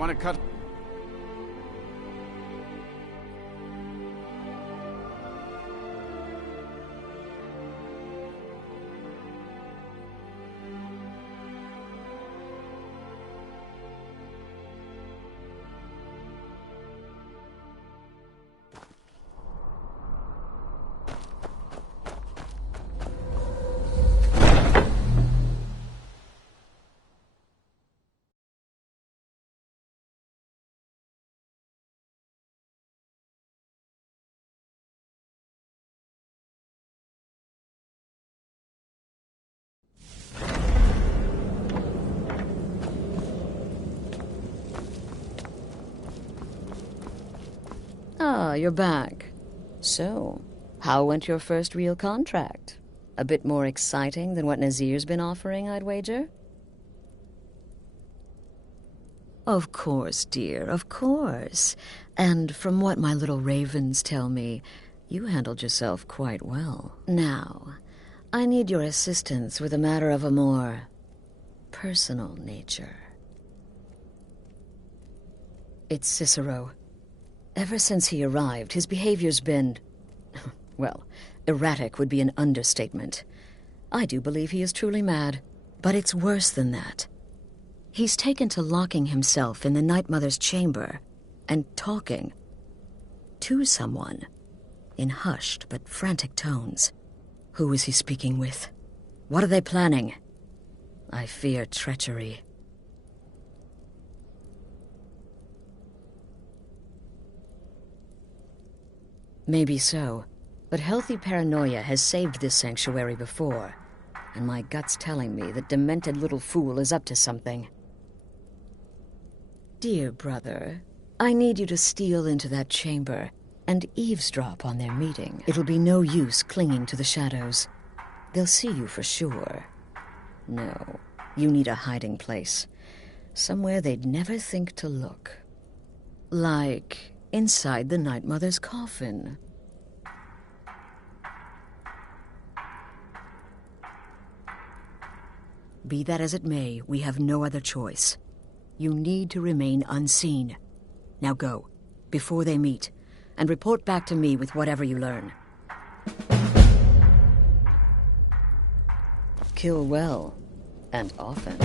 Want to cut? Ah, you're back. So, how went your first real contract? A bit more exciting than what Nazir's been offering, I'd wager? Of course, dear, of course. And from what my little ravens tell me, you handled yourself quite well. Now, I need your assistance with a matter of a more personal nature. It's Cicero. Ever since he arrived, his behavior's been... well, erratic would be an understatement. I do believe he is truly mad, but it's worse than that. He's taken to locking himself in the Night Mother's chamber and talking to someone in hushed but frantic tones. Who is he speaking with? What are they planning? I fear treachery. Maybe so, but healthy paranoia has saved this sanctuary before, and my gut's telling me that demented little fool is up to something. Dear brother, I need you to steal into that chamber and eavesdrop on their meeting. It'll be no use clinging to the shadows. They'll see you for sure. No, you need a hiding place. Somewhere they'd never think to look. Like inside the Night Mother's coffin. Be that as it may, we have no other choice. You need to remain unseen. Now go, before they meet, and report back to me with whatever you learn. Kill well, and often.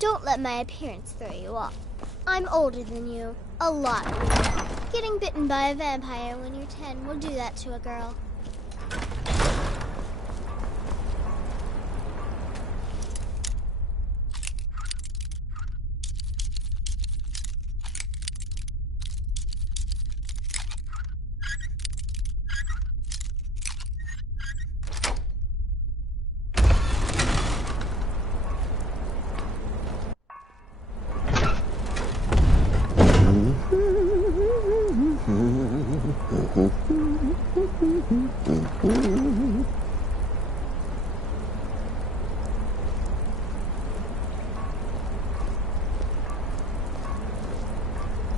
Don't let my appearance throw you off. I'm older than you. A lot older. Getting bitten by a vampire when you're 10 will do that to a girl.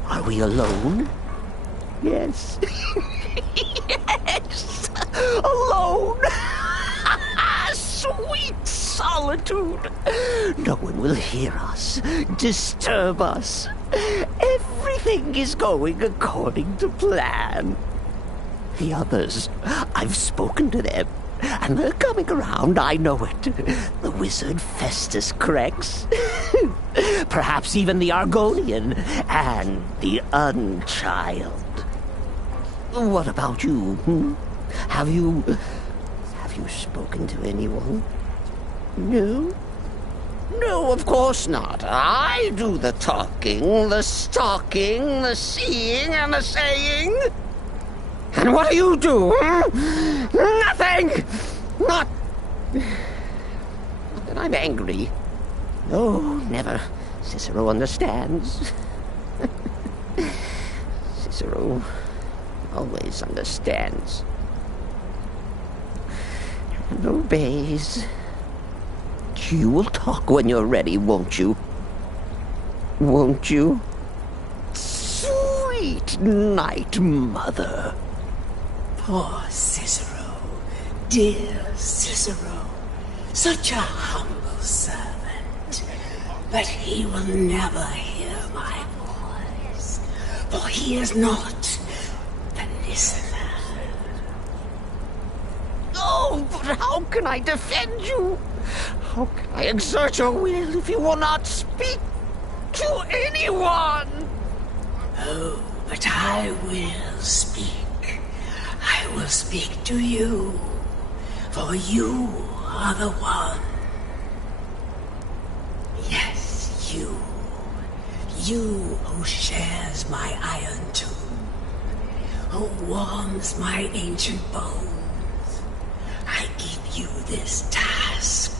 Are we alone? Yes. Yes! Alone! Sweet solitude! No one will hear us, disturb us. Everything is going according to plan. The others, I've spoken to them, and they're coming around, I know it. The wizard Festus Crex, perhaps even the Argonian, and the Unchild. What about you? Have you spoken to anyone? No? No, of course not. I do the talking, the stalking, the seeing, and the saying. And what do you do? Nothing! Not that I'm angry. No, never. Cicero understands. Cicero always understands and obeys. You will talk when you're ready, won't you? Won't you? Sweet Night Mother. Poor Cicero, dear Cicero, such a humble servant. But he will never hear my voice, for he is not the listener. Oh, but how can I defend you? How can I exert your will if you will not speak to anyone? Oh, but I will speak. I will speak to you, for you are the one. Yes, you. You who shares my iron tomb, who warms my ancient bones. I give you this task.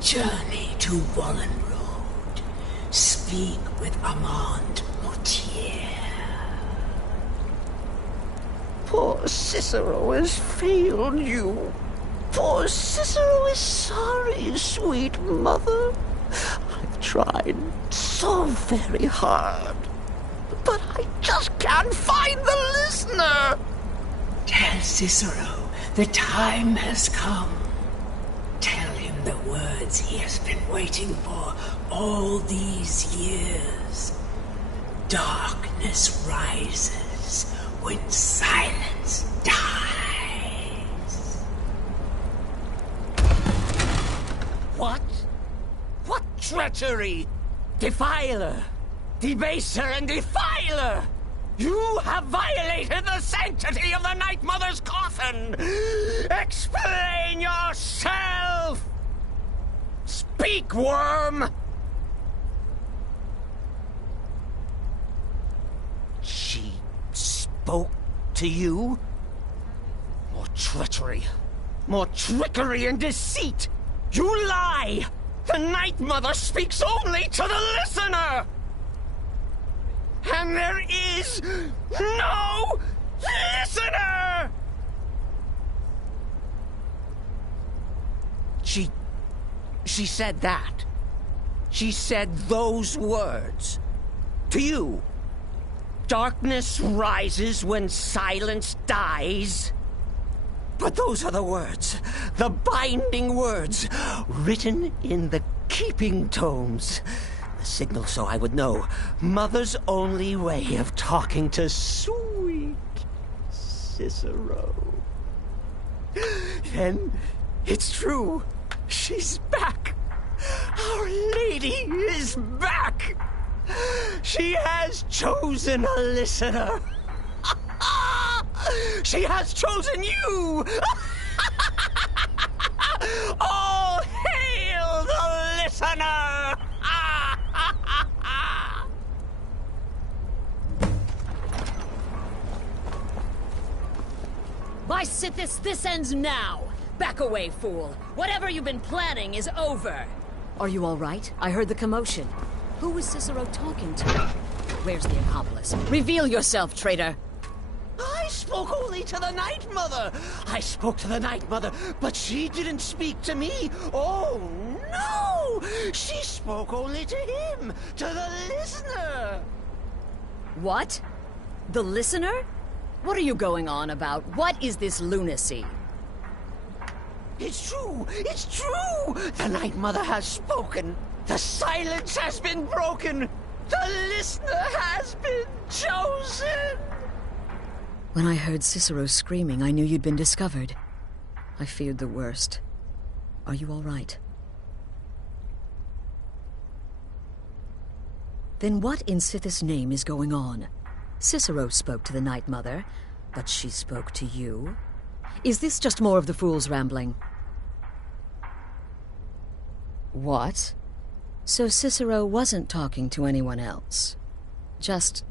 Journey to Wallen Road. Speak with Armand Moutier. Poor Cicero has failed you. Poor Cicero is sorry, sweet mother. I've tried so very hard, but I just can't find the listener. Tell Cicero the time has come. Tell him the words he has been waiting for all these years. Darkness rises when silence dies. What? What treachery? Defiler! Debaser and defiler! You have violated the sanctity of the Night Mother's coffin! Explain yourself! Speak, worm! She spoke to you? More treachery. More trickery and deceit! You lie! The Night Mother speaks only to the listener! And there is no listener! She said that. She said those words. To you. Darkness rises when silence dies. But those are the words, the binding words, written in the keeping tomes. The signal so I would know. Mother's only way of talking to sweet Cicero. Then it's true. She's back. Our Lady is back. She has chosen a listener. She has chosen you. All hail the listener. By Sithis, this ends now! Back away, fool! Whatever you've been planning is over! Are you all right? I heard the commotion. Who was Cicero talking to? Where's the accomplice? Reveal yourself, traitor! I spoke only to the Night Mother. I spoke to the Night Mother, but she didn't speak to me. Oh, no! She spoke only to him, to the listener. What? The listener? What are you going on about? What is this lunacy? It's true! It's true! The Night Mother has spoken. The silence has been broken. The listener has been chosen. When I heard Cicero screaming, I knew you'd been discovered. I feared the worst. Are you all right? Then what in Sithis' name is going on? Cicero spoke to the Night Mother, but she spoke to you? Is this just more of the fool's rambling? What? So Cicero wasn't talking to anyone else? Just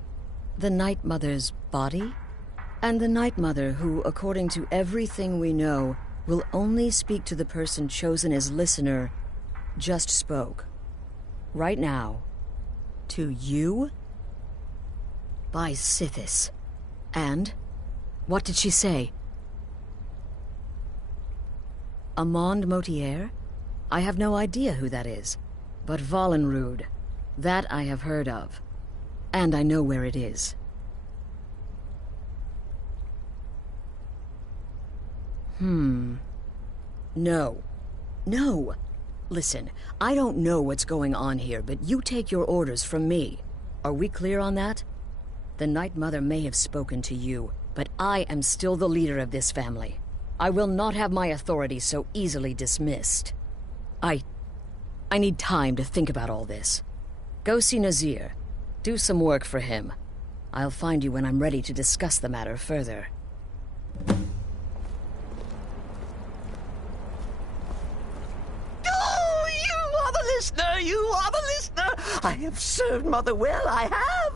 the Night Mother's body? And the Night Mother who, according to everything we know, will only speak to the person chosen as listener, just spoke. Right now. To you? By Sithis. And? What did she say? Amand Motier? I have no idea who that is. But Valenrud, that I have heard of. And I know where it is. No. No! Listen, I don't know what's going on here, but you take your orders from me. Are we clear on that? The Night Mother may have spoken to you, but I am still the leader of this family. I will not have my authority so easily dismissed. I need time to think about all this. Go see Nazir. Do some work for him. I'll find you when I'm ready to discuss the matter further. Oh, you are the listener! You are the listener! I have served Mother well, I have!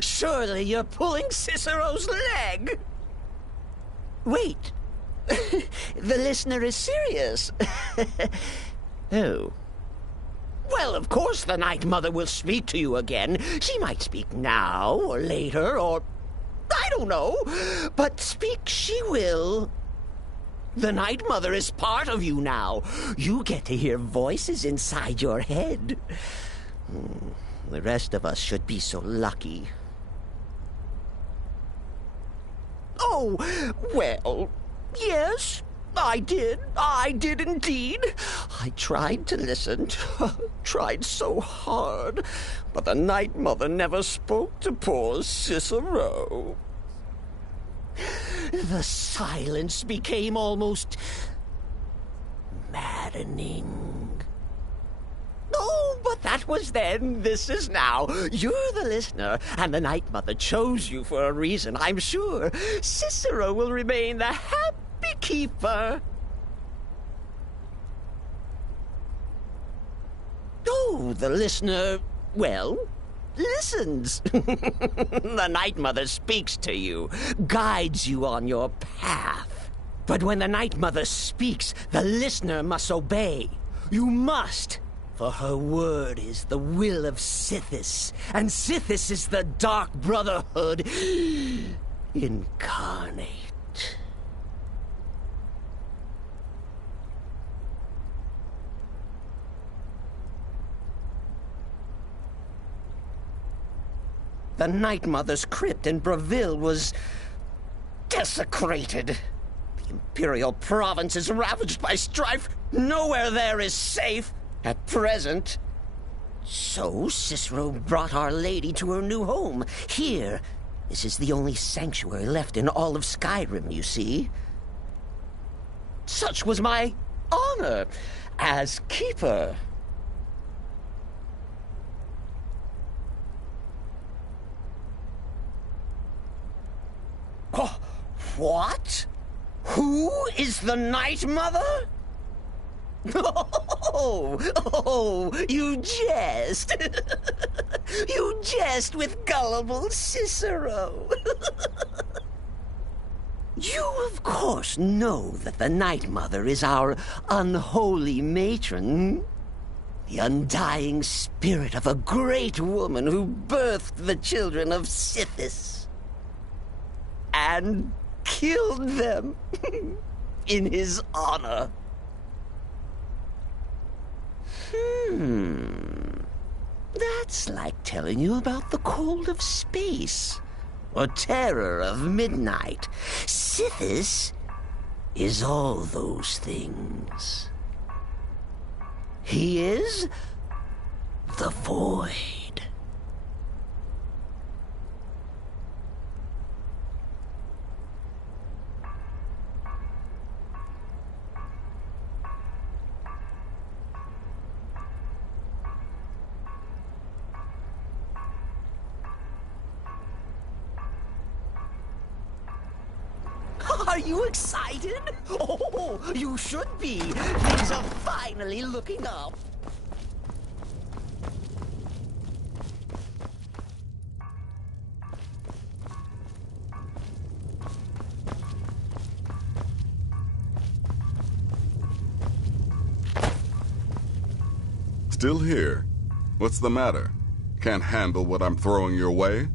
Surely you're pulling Cicero's leg! Wait. The listener is serious. Oh. Well, of course the Night Mother will speak to you again. She might speak now, or later, or... I don't know. But speak she will. The Night Mother is part of you now. You get to hear voices inside your head. The rest of us should be so lucky. Oh, well, yes, I did. I did indeed. I tried to listen, tried so hard, but the Night Mother never spoke to poor Cicero. The silence became almost maddening. Oh, but that was then. This is now. You're the listener, and the Night Mother chose you for a reason, I'm sure. Cicero will remain the happy keeper. Oh, the listener, well, listens. The Night Mother speaks to you, guides you on your path. But when the Night Mother speaks, the listener must obey. You must. For her word is the will of Sithis, and Sithis is the Dark Brotherhood incarnate. The Night Mother's crypt in Breville was desecrated. The Imperial province is ravaged by strife. Nowhere there is safe. At present. So Cicero brought Our Lady to her new home. Here. This is the only sanctuary left in all of Skyrim, you see. Such was my honor as keeper. Oh, what? Who is the Night Mother? Oh, you jest. You jest with gullible Cicero. You, of course, know that the Night Mother is our unholy matron. The undying spirit of a great woman who birthed the children of Sithis. And killed them in his honor. That's like telling you about the cold of space, or terror of midnight. Sithis is all those things. He is the void. Are you excited? Oh, you should be. Things are finally looking up. Still here? What's the matter? Can't handle what I'm throwing your way?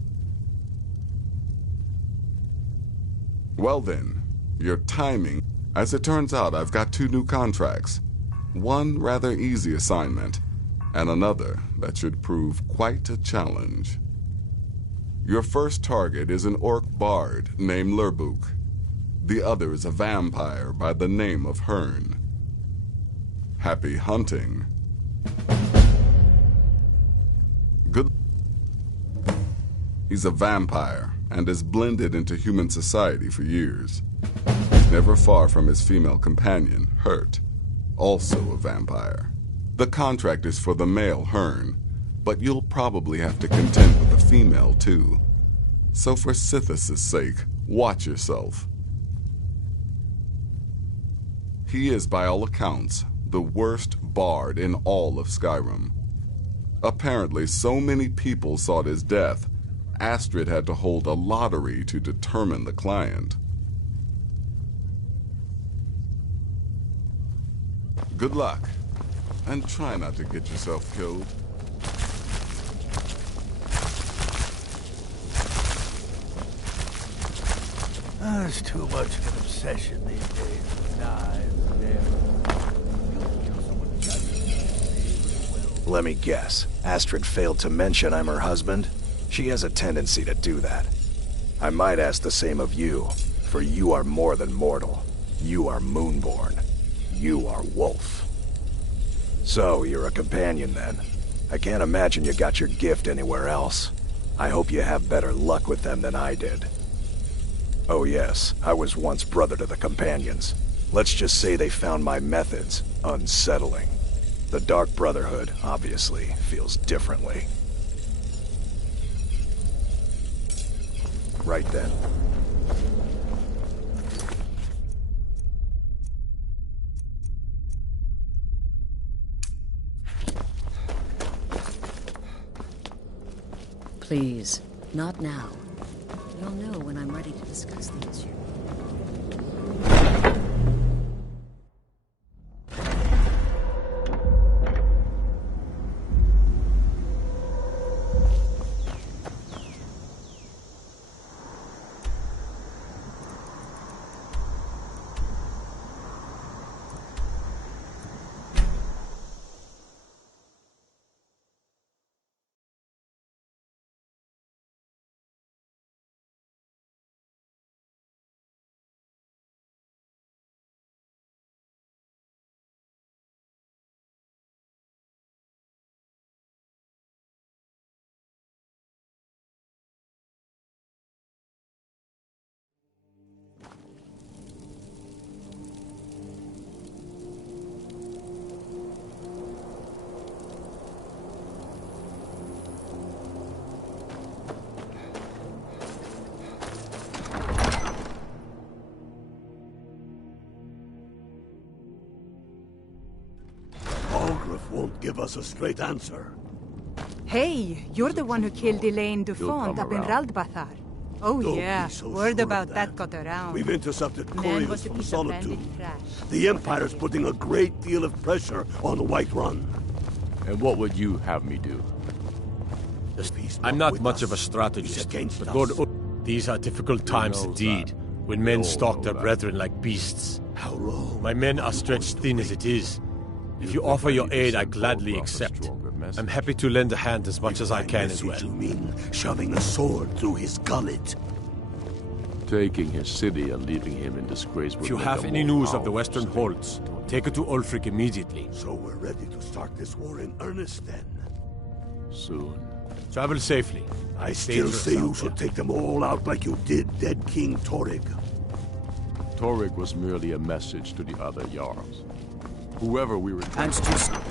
Well then, your timing. As it turns out, I've got 2 new contracts. One rather easy assignment, and another that should prove quite a challenge. Your first target is an orc bard named Lurbuk. The other is a vampire by the name of Hearn. Happy hunting. Good. He's a vampire and has blended into human society for years. He's never far from his female companion, Hurt, also a vampire. The contract is for the male Hearn, but you'll probably have to contend with the female too. So for Sithis' sake, watch yourself. He is, by all accounts, the worst bard in all of Skyrim. Apparently, so many people sought his death, Astrid had to hold a lottery to determine the client. Good luck, and try not to get yourself killed. It's too much of an obsession these days with knives and arrows. Let me guess. Astrid failed to mention I'm her husband? She has a tendency to do that. I might ask the same of you, for you are more than mortal. You are Moonborn. You are Wolf. So, you're a companion then. I can't imagine you got your gift anywhere else. I hope you have better luck with them than I did. Oh yes, I was once brother to the companions. Let's just say they found my methods unsettling. The Dark Brotherhood, obviously, feels differently. Right then. Please, not now. You'll know when I'm ready to discuss the issue. Won't give us a straight answer. Hey, you're the one who killed Elaine Dufont up in Raldbathar. Oh Don't yeah, be so word sure about of that got around. We've intercepted Man couriers was a from piece of bandit Solitude. trash. The Empire's putting a great deal of pressure on the White Run. And what would you have me do? I'm not much of a strategist, but Lord, these are difficult times indeed, when men stalk their brethren like beasts. How long? My men are stretched thin as it is. If you offer your aid, I gladly accept. I'm happy to lend a hand as much as I can as well. You mean shoving a sword through his gullet? Taking his city and leaving him in disgrace. If you have any news of the Western Holds, take it to Ulfric immediately. So we're ready to start this war in earnest then? Soon. Travel safely. I still say you should take them all out like you did dead King Torrig. Torrig was merely a message to the other Jarls. Whoever we were... And to...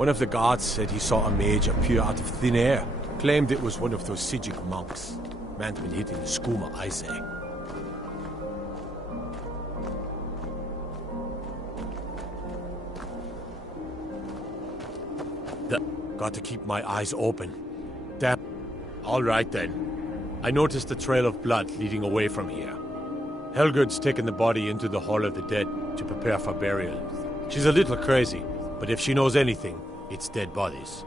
One of the guards said he saw a mage appear out of thin air. Claimed it was one of those Sijic monks. Man's been hitting the skooma, I say. Got to keep my eyes open. Damn. All right then. I noticed a trail of blood leading away from here. Helgud's taken the body into the Hall of the Dead to prepare for burial. She's a little crazy, but if she knows anything, it's dead bodies.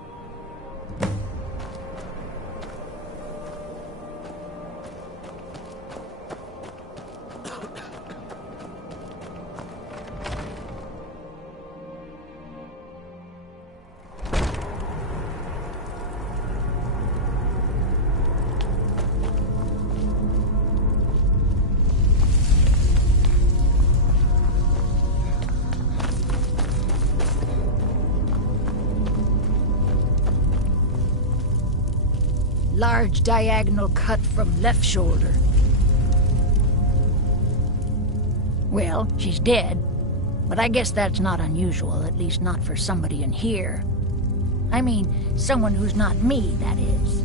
Large diagonal cut from left shoulder. Well, she's dead, but I guess that's not unusual, at least not for somebody in here. I mean, someone who's not me, that is.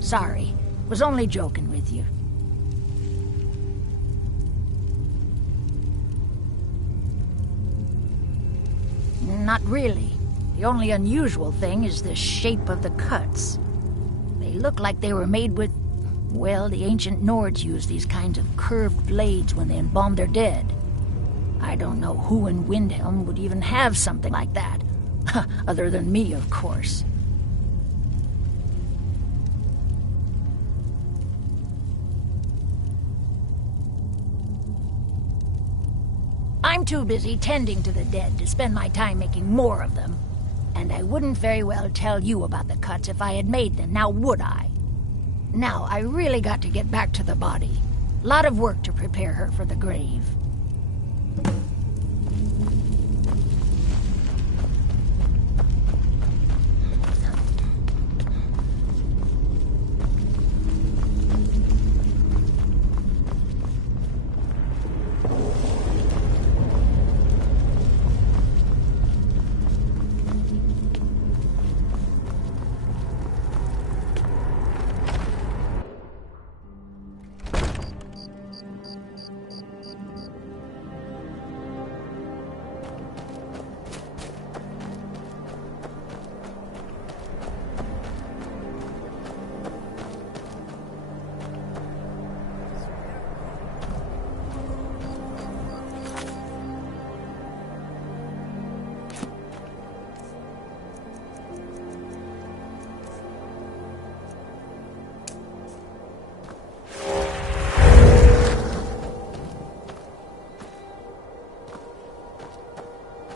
Sorry, was only joking with you. Not really. The only unusual thing is the shape of the cuts. They look like they were made with... Well, the ancient Nords used these kinds of curved blades when they embalmed their dead. I don't know who in Windhelm would even have something like that. Other than me, of course. I'm too busy tending to the dead to spend my time making more of them. And I wouldn't very well tell you about the cuts if I had made them, now would I? Now, I really got to get back to the body. Lot of work to prepare her for the grave.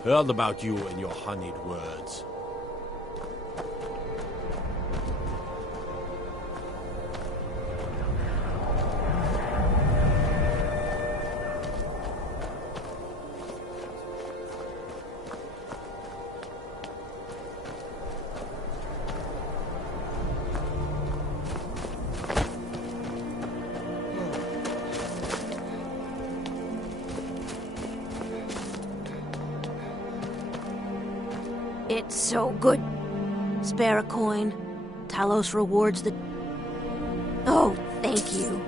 Heard about you and your honeyed words. It's so good. Spare a coin. Talos rewards the... Oh, thank you.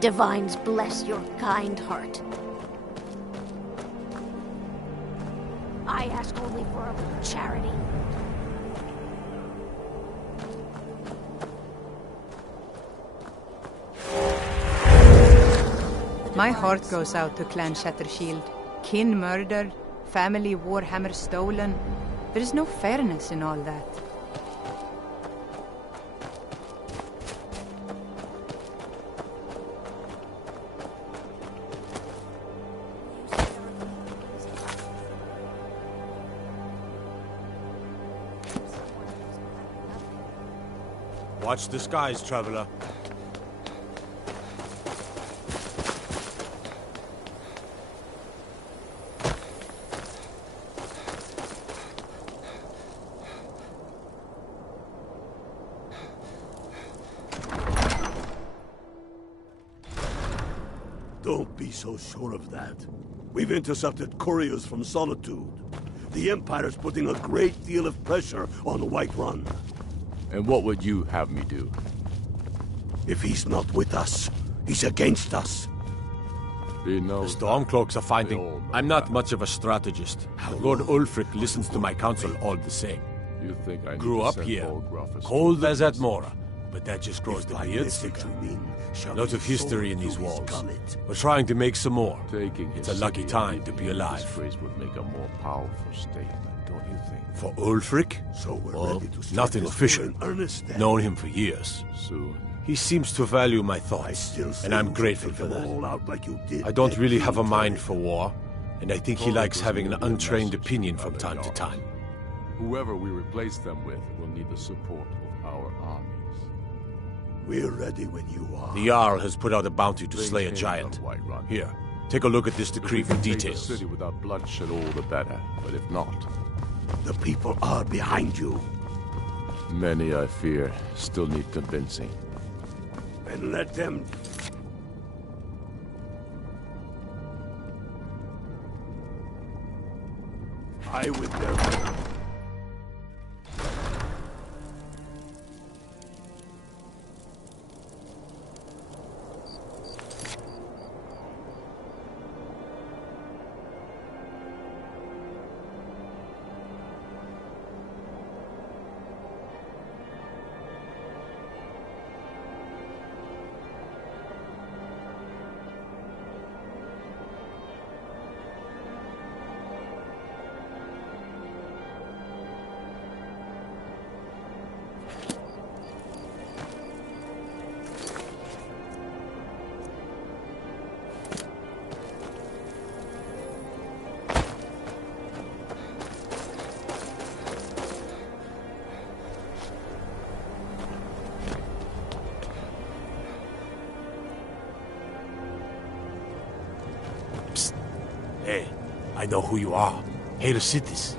Divines bless your kind heart. I ask only for a little charity. My heart goes out to Clan Shattershield. Kin murdered, family Warhammer stolen. There is no fairness in all that. Watch the skies, traveler. Don't be so sure of that. We've intercepted couriers from Solitude. The Empire's putting a great deal of pressure on Whiterun. And what would you have me do? If he's not with us, he's against us. The Stormcloaks are finding I'm not much of a strategist. But Lord Ulfric listens to my counsel all the same. You think I grew up here, cold as Atmora, but that just grows the beard thicker. Lots of history in these walls. We're trying to make some more. It's a lucky time to be alive. Would make a more powerful statement, don't you think? For Ulfric? Well, nothing official. Known him for years. Soon. He seems to value my thoughts, and I'm grateful for that. I don't really have a mind for war, and I think he likes having an untrained opinion from time to time. Whoever we replace them with will need the support of our armies. We're ready when you are. The Jarl has put out a bounty to slay a giant. Here, take a look at this decree for details. The city without bloodshed, all the better. But if not, the people are behind you. Many, I fear, still need convincing. And let them. I with them. Hey, I know who you are. Hail Cities.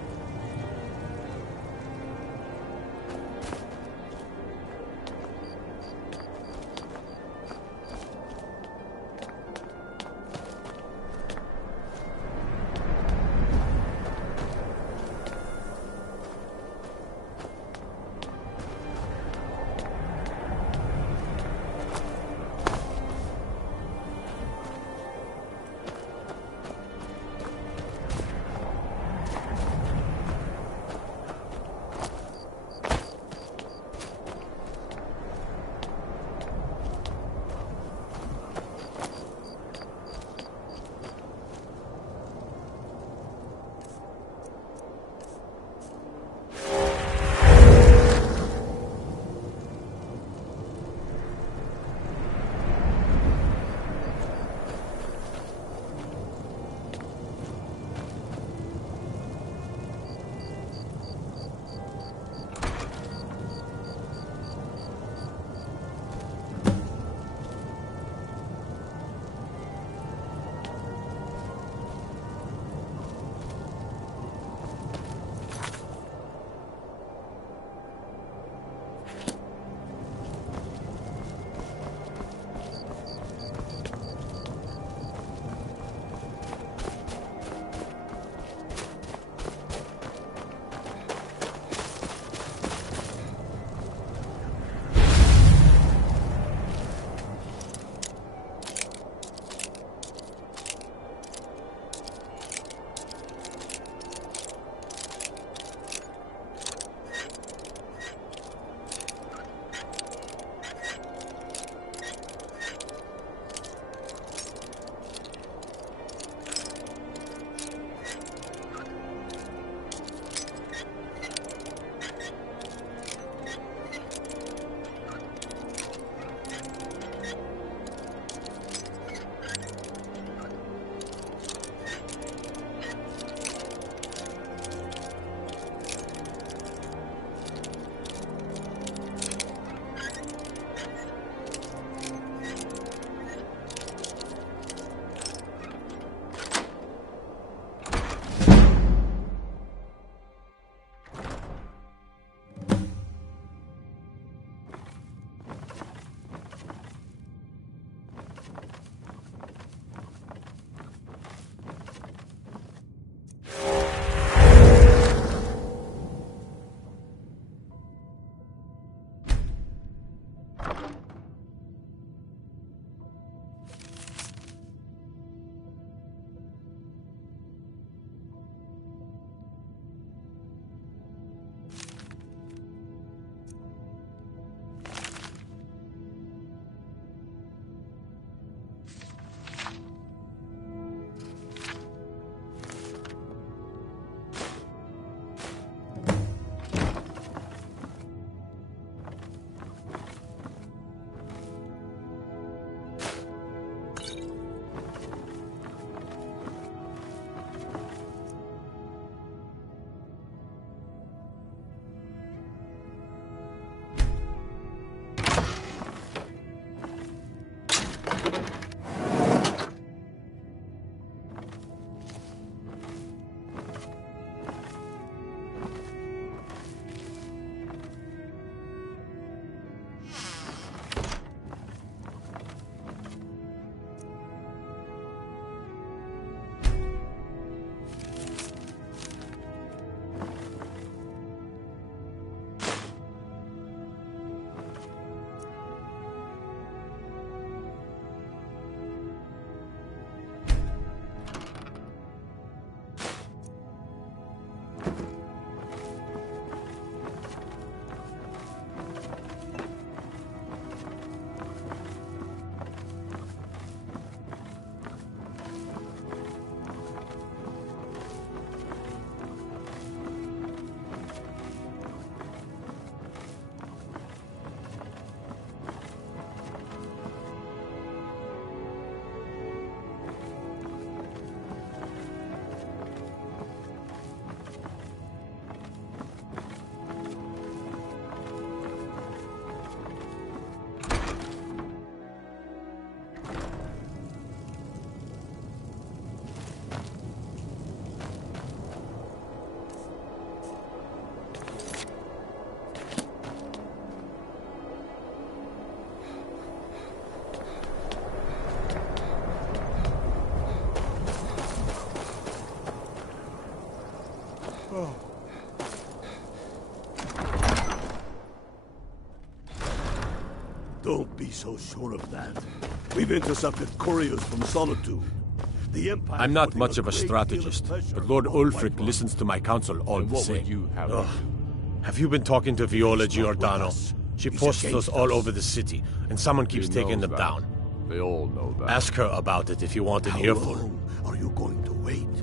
be so sure of that. We've intercepted couriers from Solitude. The Empire. I'm not much of a strategist, but Lord Ulfric listens to my counsel all the same. What would you have? Ugh. Have you been talking to Viola Giordano? She posts us all over the city, and someone keeps taking them down. They all know that. Ask her about it if you want an earful. How long are you going to wait?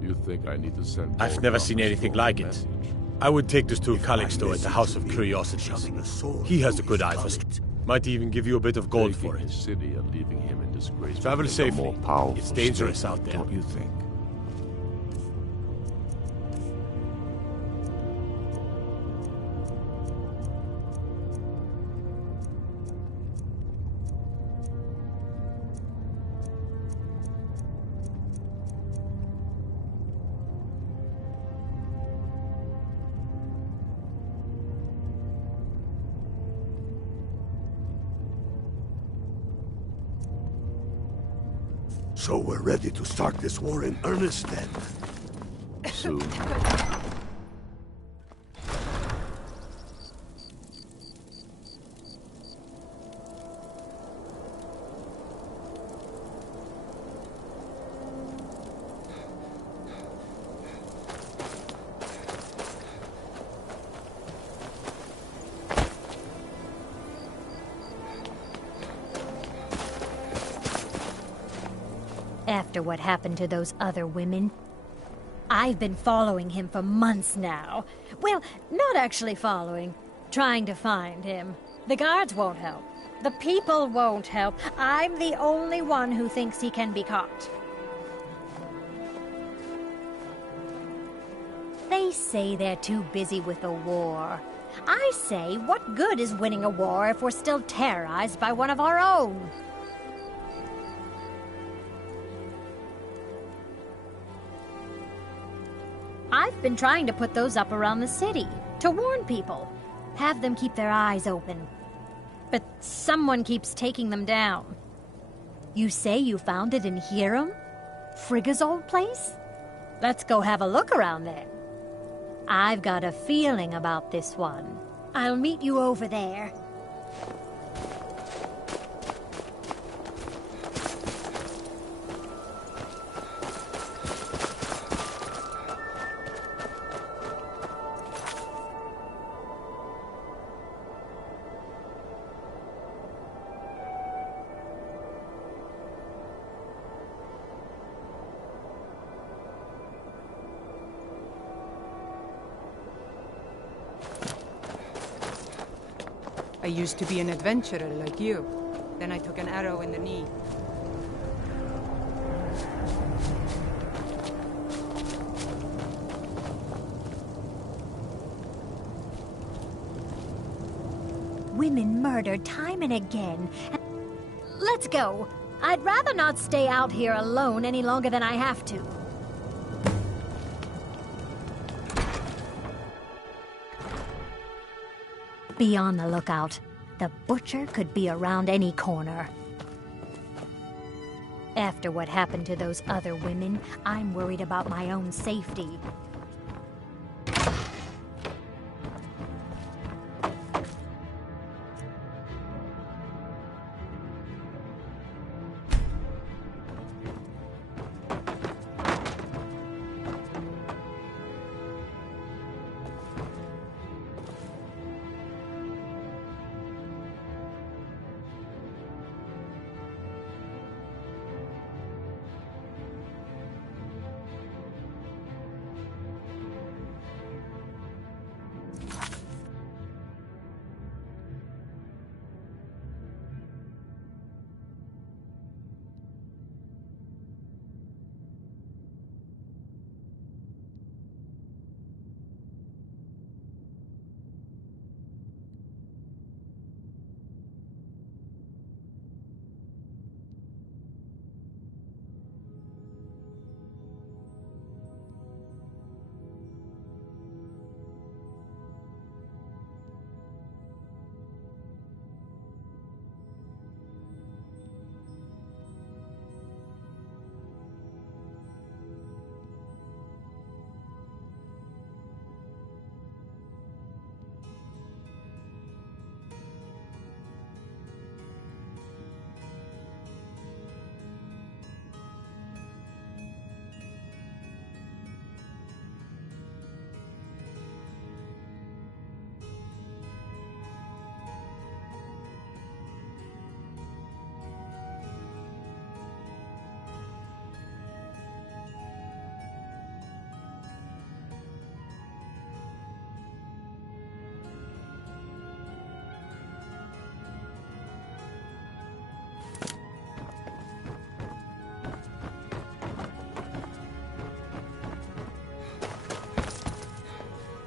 You think I need to send... I've never seen anything like it. I would take this to Calixto at the House of Curiosities. He has a good eye for... Might even give you a bit of gold for it. His city and leaving him in disgrace. Travel safely. More powerful It's dangerous state, out there. Don't you think? So we're ready to start this war in earnest then? Soon. After what happened to those other women, I've been following him for months now. Well, not actually following, trying to find him. The guards won't help. The people won't help. I'm the only one who thinks he can be caught. They say they're too busy with the war. I say, what good is winning a war if we're still terrorized by one of our own? I've been trying to put those up around the city, to warn people. Have them keep their eyes open. But someone keeps taking them down. You say you found it in Hiram? Frigga's old place? Let's go have a look around there. I've got a feeling about this one. I'll meet you over there. I used to be an adventurer like you. Then I took an arrow in the knee. Women murdered time and again. Let's go. I'd rather not stay out here alone any longer than I have to. Be on the lookout. The butcher could be around any corner. After what happened to those other women, I'm worried about my own safety.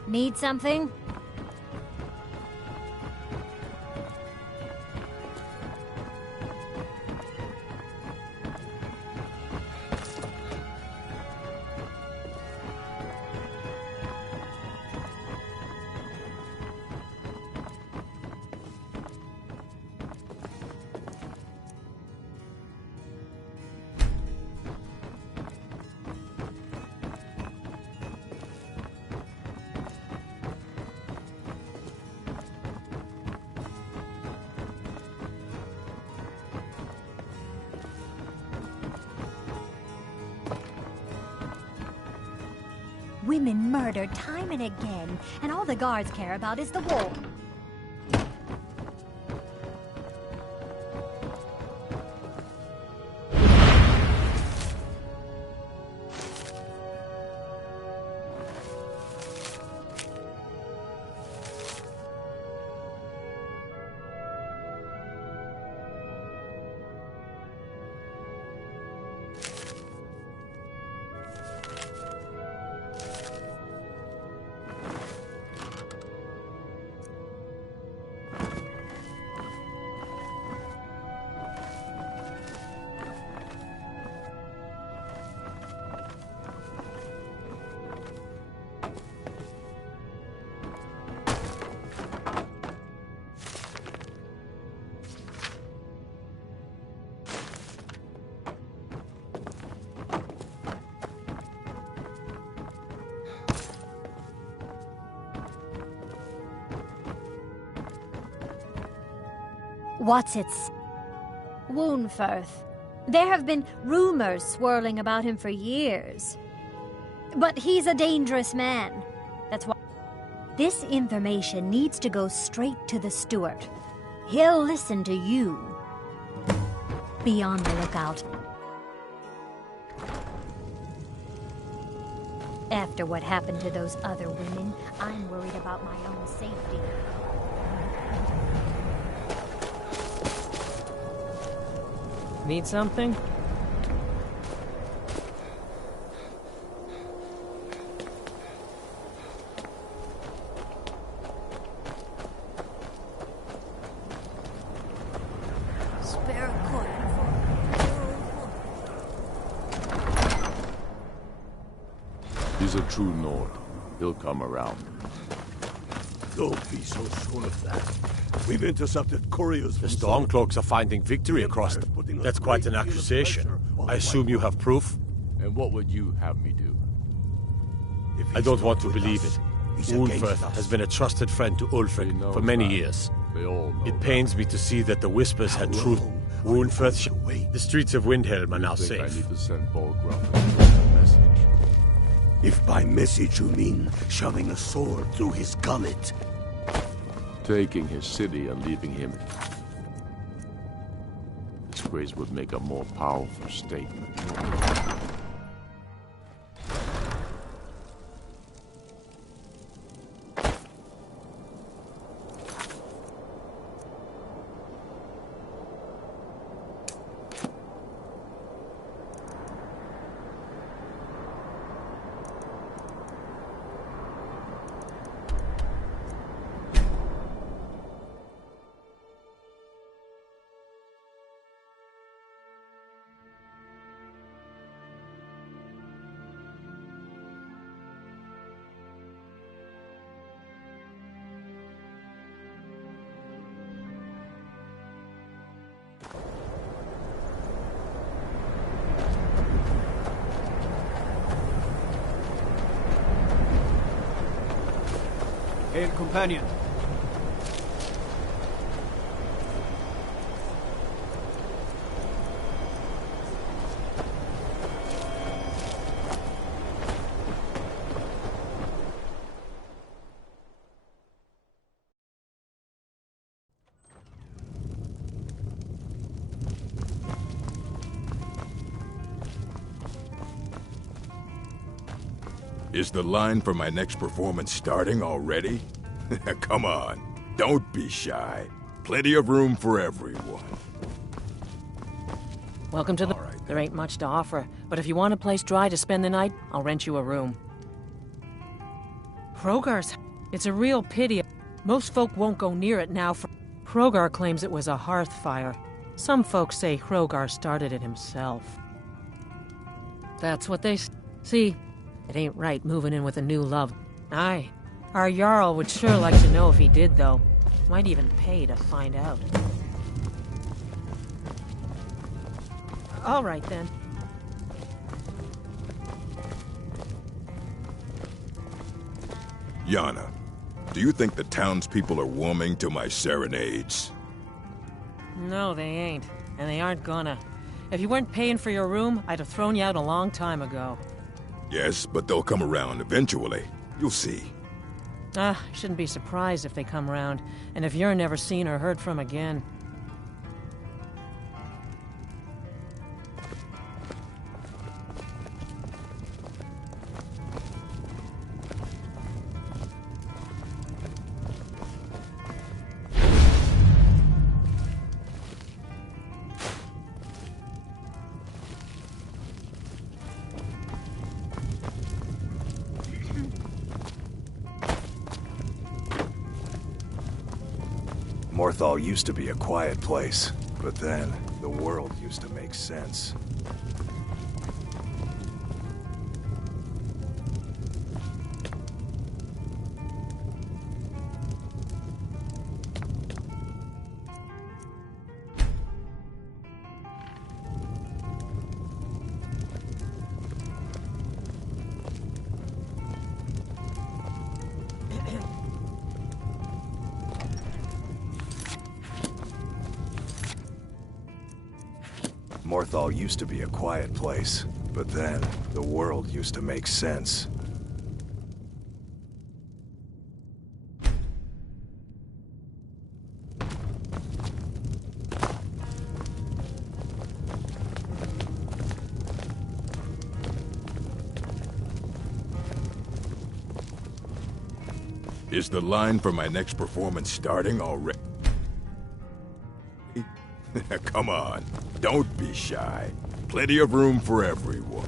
Need something? Women murdered time and again, and all the guards care about is the war. What's its... Woundfirth. There have been rumors swirling about him for years. But he's a dangerous man. That's why... This information needs to go straight to the steward. He'll listen to you. Be on the lookout. After what happened to those other women, I'm worried about my own safety. Need something? Spare coin He's a true Nord. He'll come around. Don't be so sure of that. We've intercepted couriers. The Stormcloaks are finding victory across the... That's quite an accusation. I assume you have proof? And what would you have me do? I don't want to believe it. Woundfirth has been a trusted friend to Ulfric for many years. It pains me to see that the Whispers had truth. Woundfirth... The streets of Windhelm are now safe. I need to send Bolgraf a message. If by message you mean shoving a sword through his gullet. Taking his city and leaving him. Disgrace would make a more powerful statement. Hail, companion. Is the line for my next performance starting already? Come on, don't be shy. Plenty of room for everyone. Welcome to the... There ain't much to offer, but if you want a place dry to spend the night, I'll rent you a room. Krogar's. It's a real pity. Most folk won't go near it now for... Krogar claims it was a hearth fire. Some folks say Krogar started it himself. That's what they see. It ain't right moving in with a new love. Aye. Our Jarl would sure like to know if he did, though. Might even pay to find out. All right, then. Yana, do you think the townspeople are warming to my serenades? No, they ain't. And they aren't gonna. If you weren't paying for your room, I'd have thrown you out a long time ago. Yes, but they'll come around eventually. You'll see. Shouldn't be surprised if they come around. And if you're never seen or heard from again. Morthal used to be a quiet place, but then the world used to make sense. Morthal used to be a quiet place, but then the world used to make sense. Is the line for my next performance starting already? Come on, don't be shy. Plenty of room for everyone.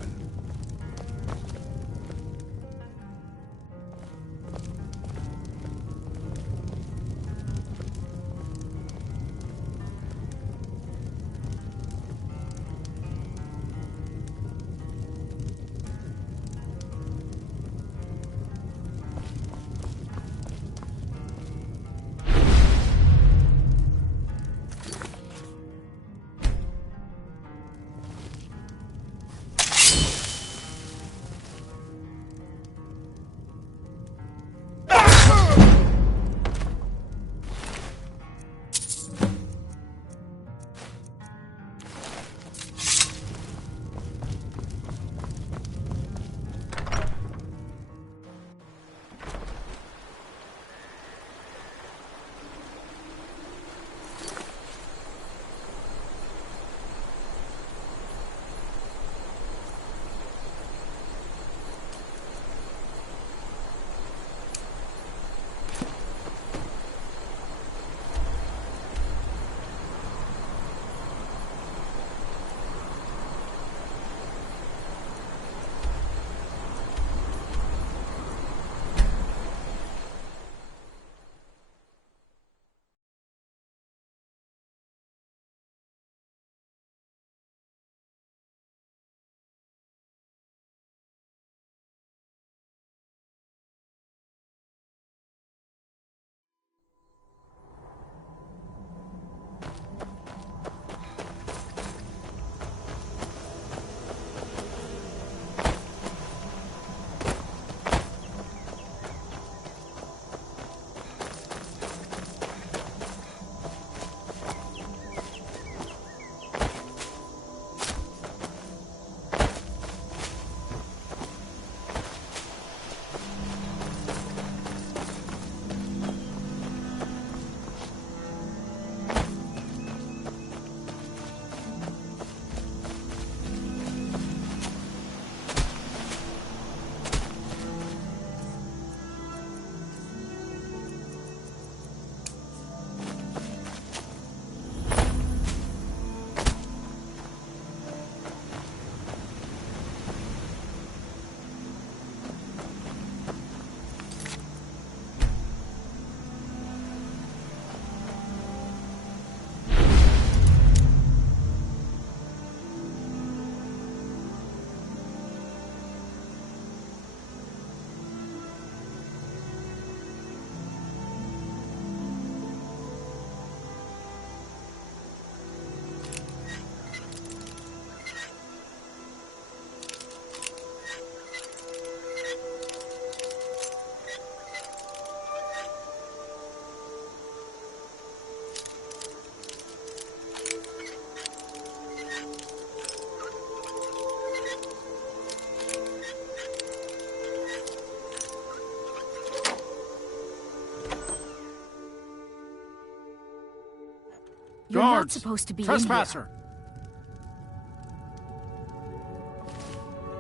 You're not Guards! supposed to be Trespasser! in here.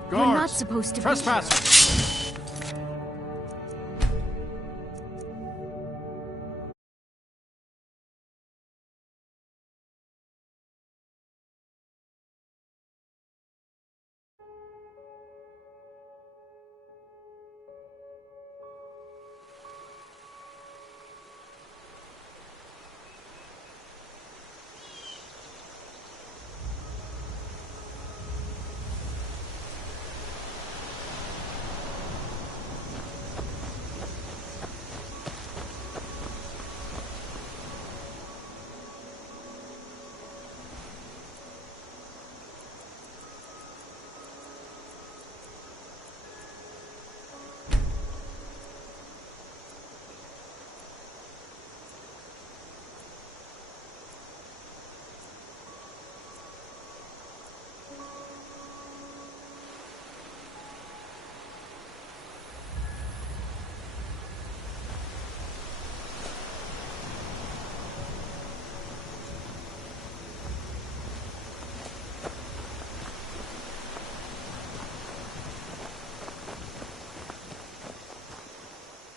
Guards! You're not supposed to Trespasser! be here.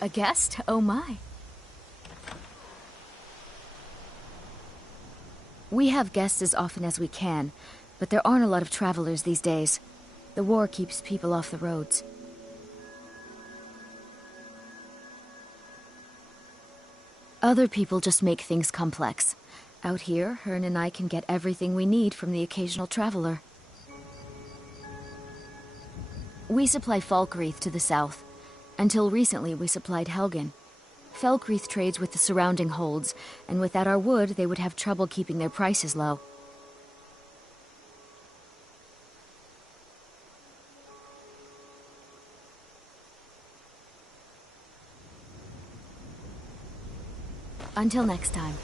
A guest? Oh my. We have guests as often as we can, but there aren't a lot of travelers these days. The war keeps people off the roads. Other people just make things complex. Out here, Hearn and I can get everything we need from the occasional traveler. We supply Falkreath to the south. Until recently, we supplied Helgen. Falkreath trades with the surrounding holds, and without our wood, they would have trouble keeping their prices low. Until next time.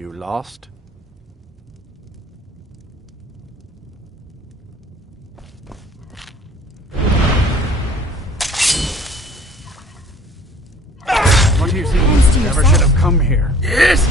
You lost? What do you think? You never should have come here. Yes!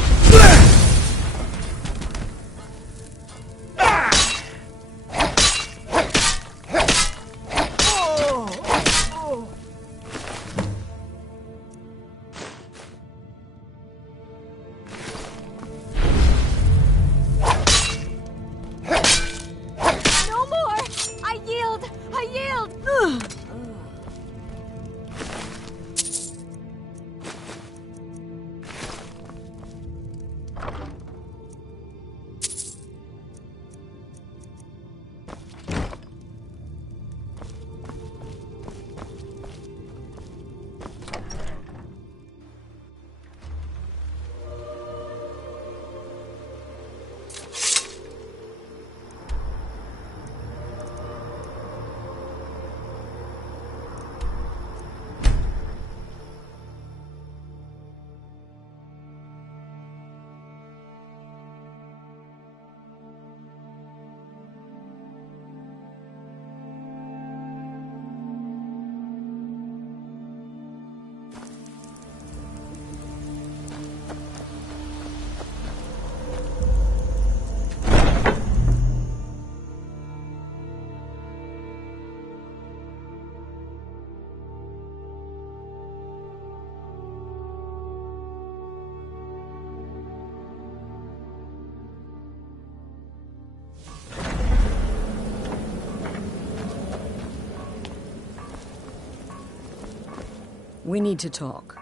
We need to talk.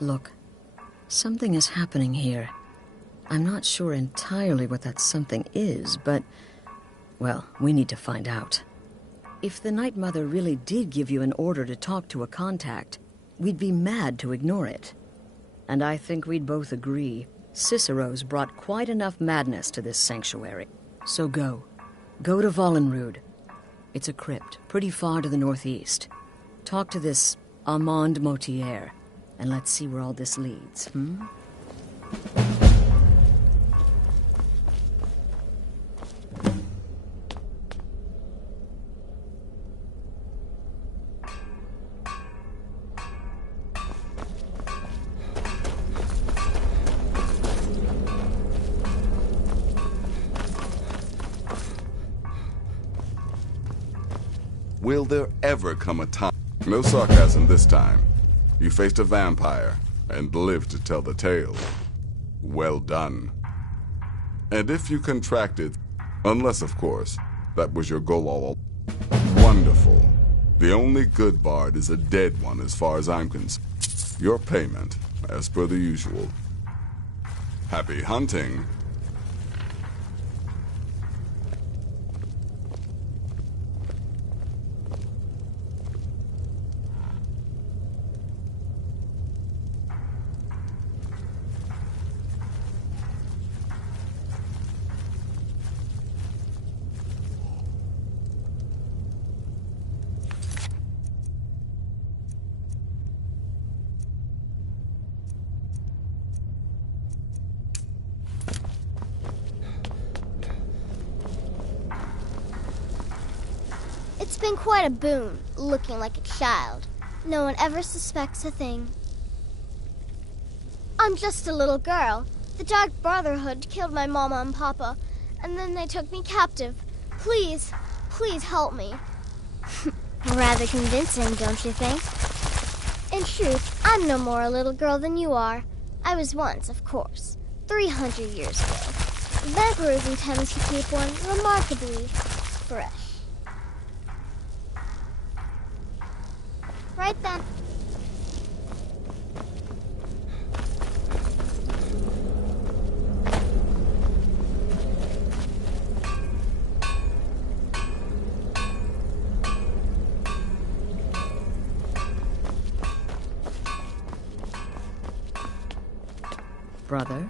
Look, something is happening here. I'm not sure entirely what that something is, but, well, we need to find out. If the Night Mother really did give you an order to talk to a contact, we'd be mad to ignore it. And I think we'd both agree Cicero's brought quite enough madness to this sanctuary. So go. Go to Vollenrud. It's a crypt, pretty far to the northeast. Talk to this Armand Motier, and let's see where all this leads, Will there ever come a time? No sarcasm this time. You faced a vampire and lived to tell the tale. Well done. And if you contracted, unless of course, that was your goal all along. Wonderful. The only good bard is a dead one as far as I'm concerned. Your payment, as per the usual. Happy hunting. It's been quite a boon, looking like a child. No one ever suspects a thing. I'm just a little girl. The Dark Brotherhood killed my mama and papa, and then they took me captive. Please, please help me. Rather convincing, don't you think? In truth, I'm no more a little girl than you are. I was once, of course, 300 years ago. Vampirism tends to keep one remarkably fresh. Right then. Brother?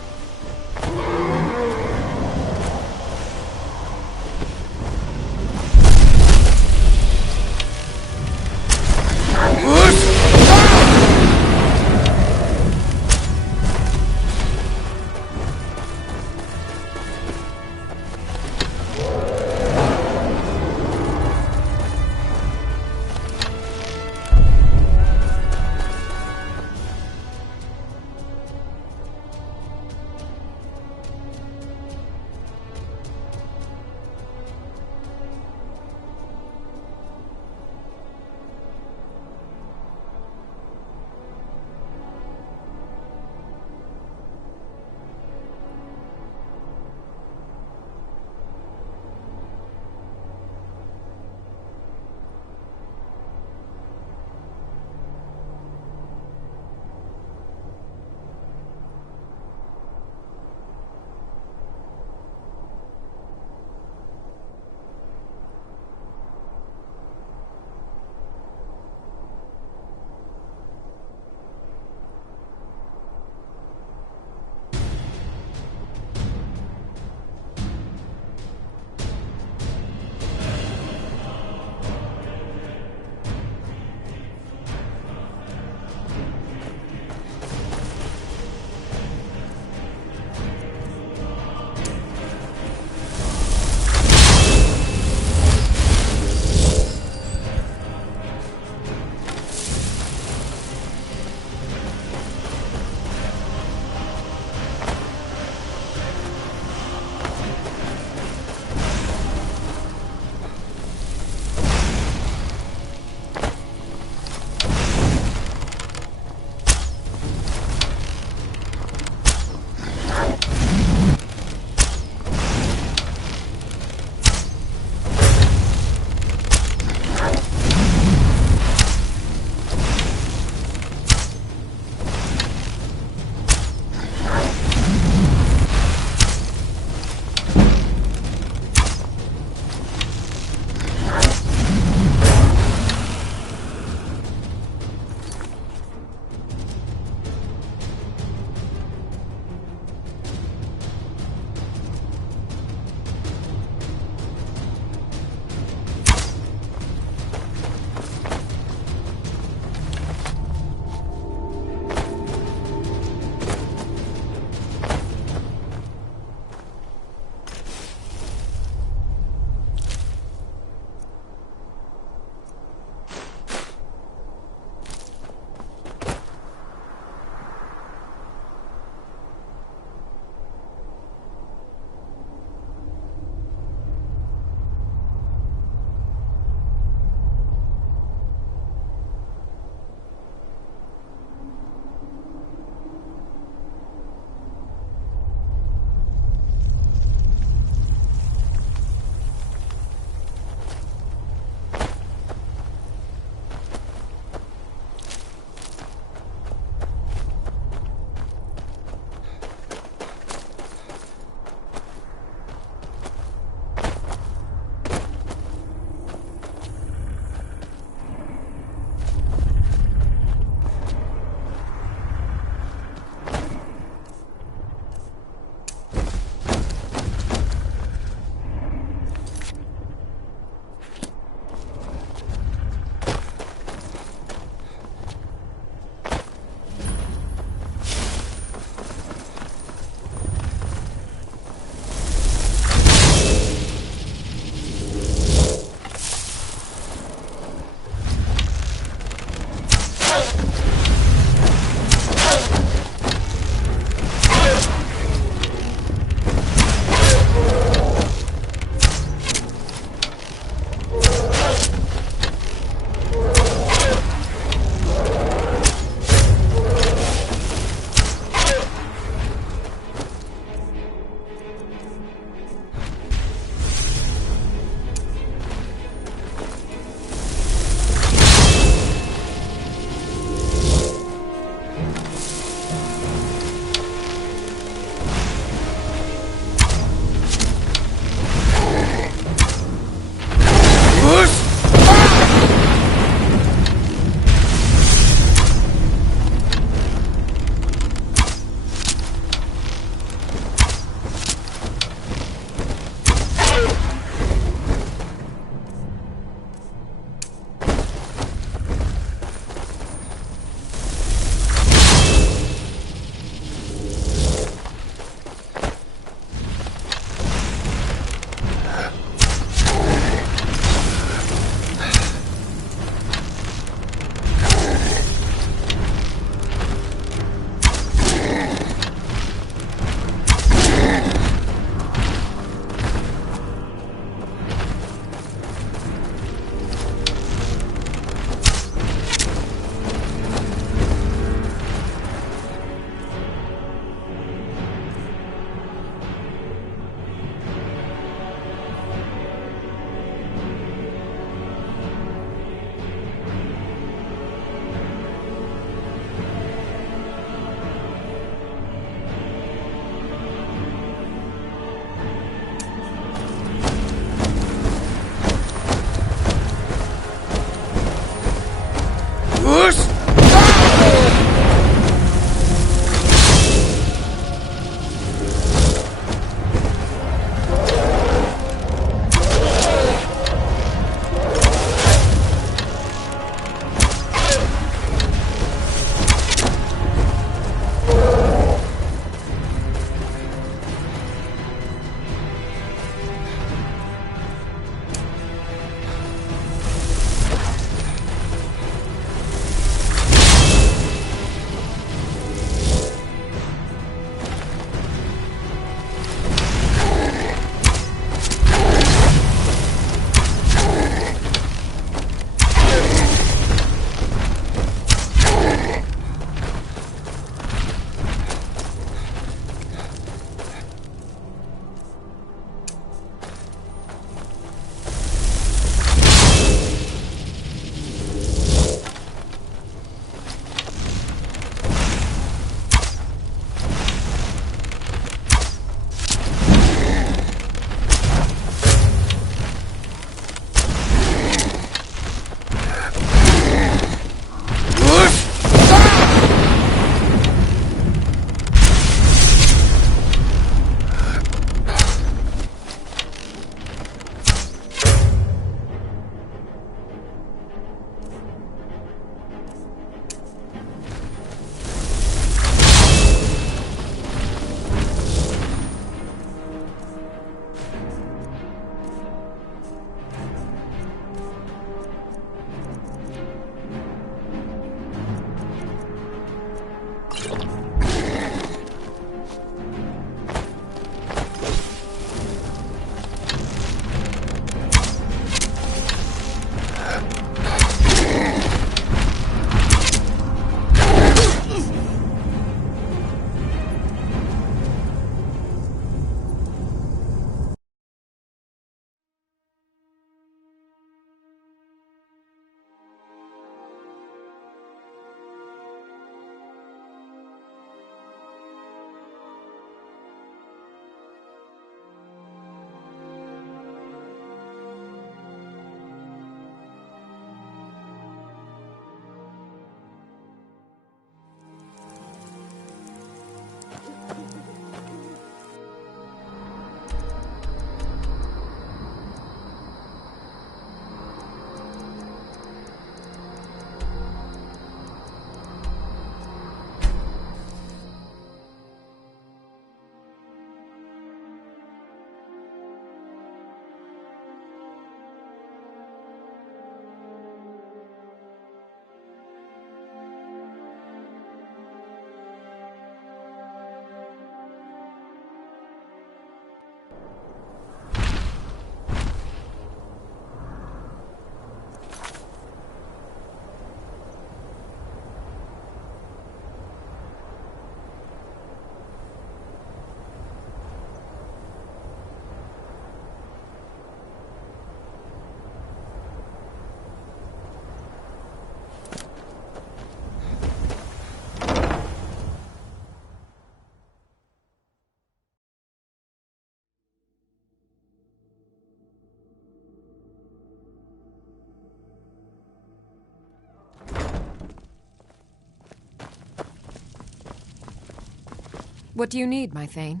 What do you need, my Thane?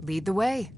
Lead the way.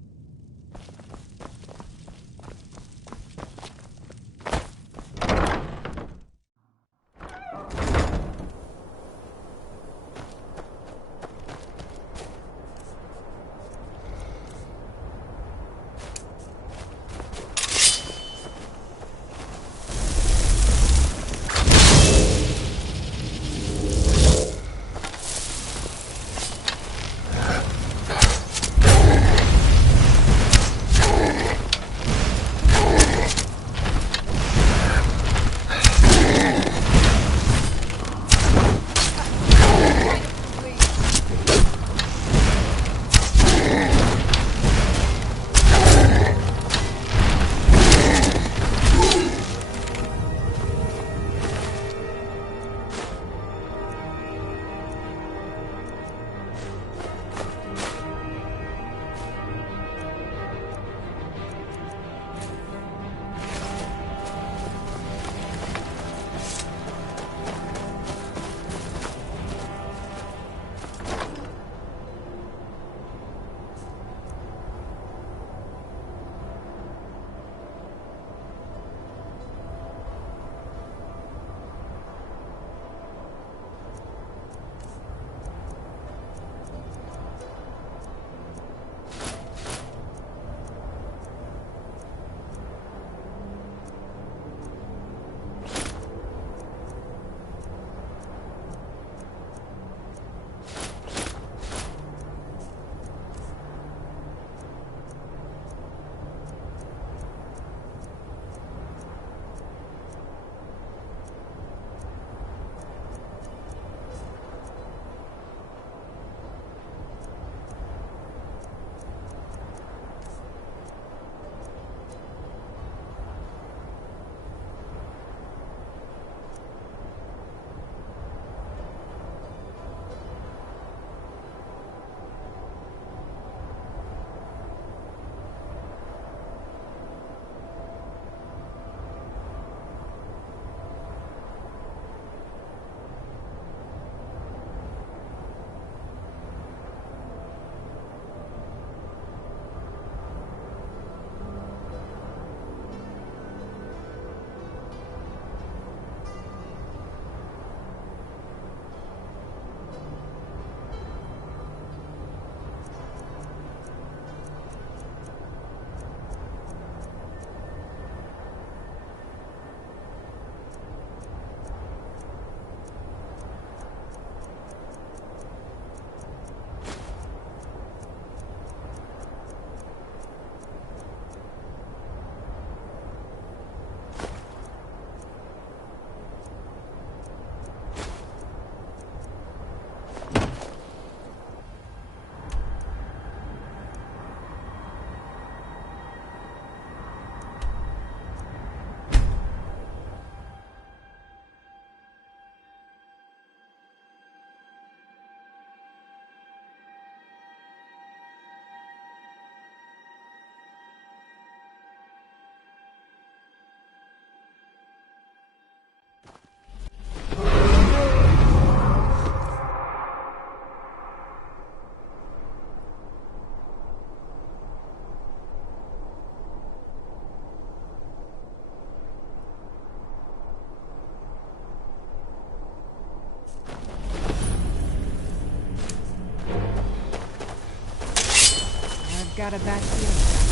Got a bad feeling.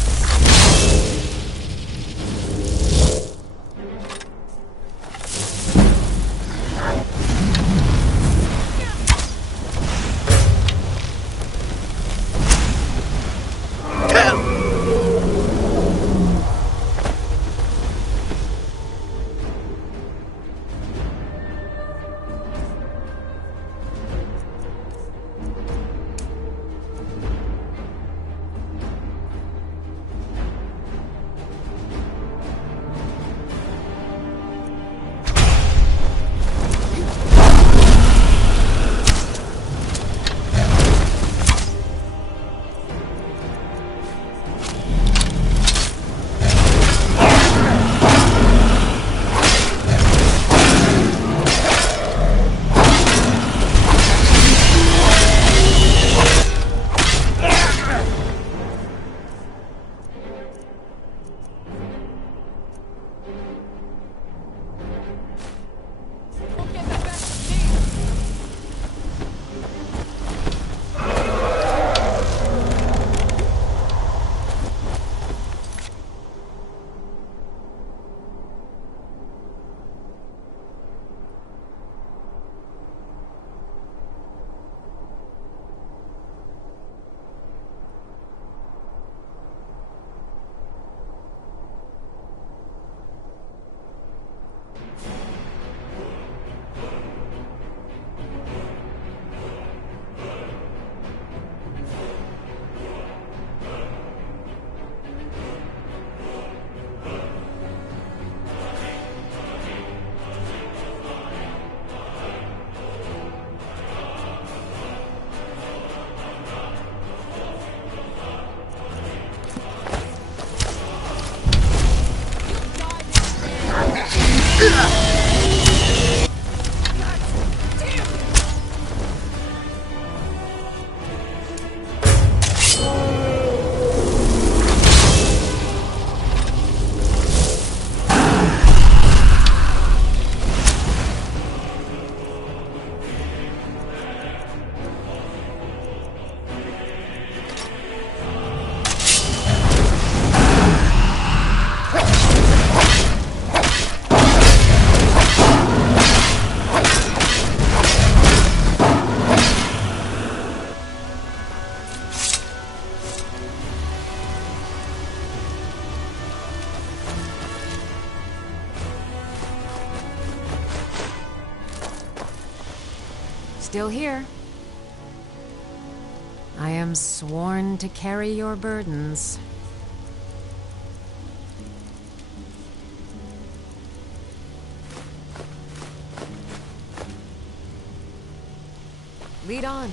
still here. I am sworn to carry your burdens. Lead on.